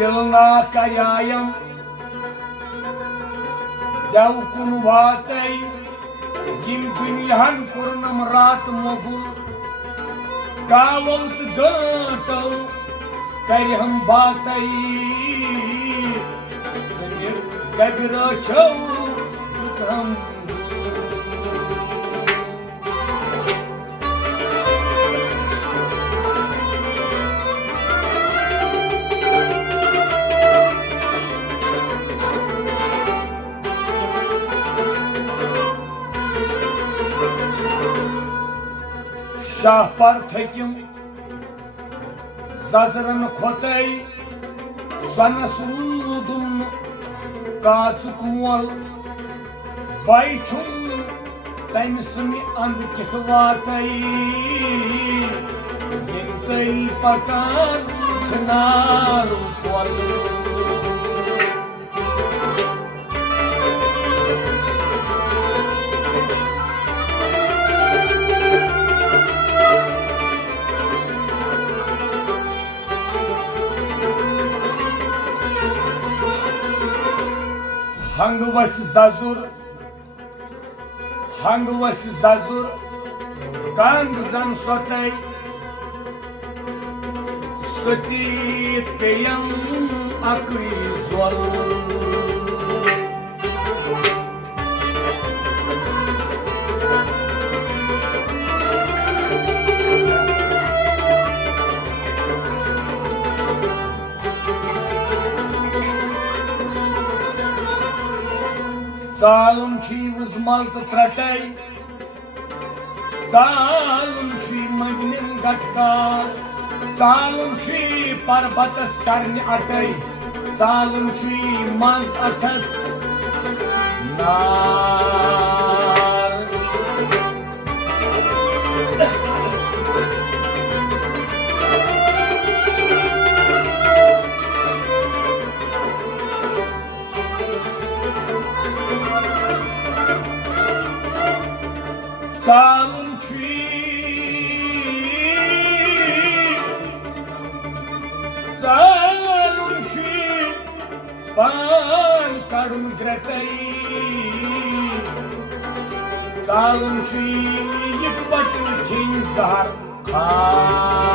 पिलना कयायम जव कुन वातई यम दुनियान कुर्नम रात मोगुल गावत गाटो करहम बातई सनिर गगरा छौ हम शाह पर थकिम जजरन खोतई सनसूदुन काचुक मोल बैठुम तम सुनि अंद किथ वातई यंतई पकान छनारु कोल हंग वस जजुर कंग जन सोतई सतीत पेयम अकई जोल Zalum chi uzmal trătăi, zalum chi magnin gatkar, zalum chi parbatas karni atai, zalum chi maz atas nar. Zalum chi pan karun gretai, zalum chi yikbat chin zahar khan.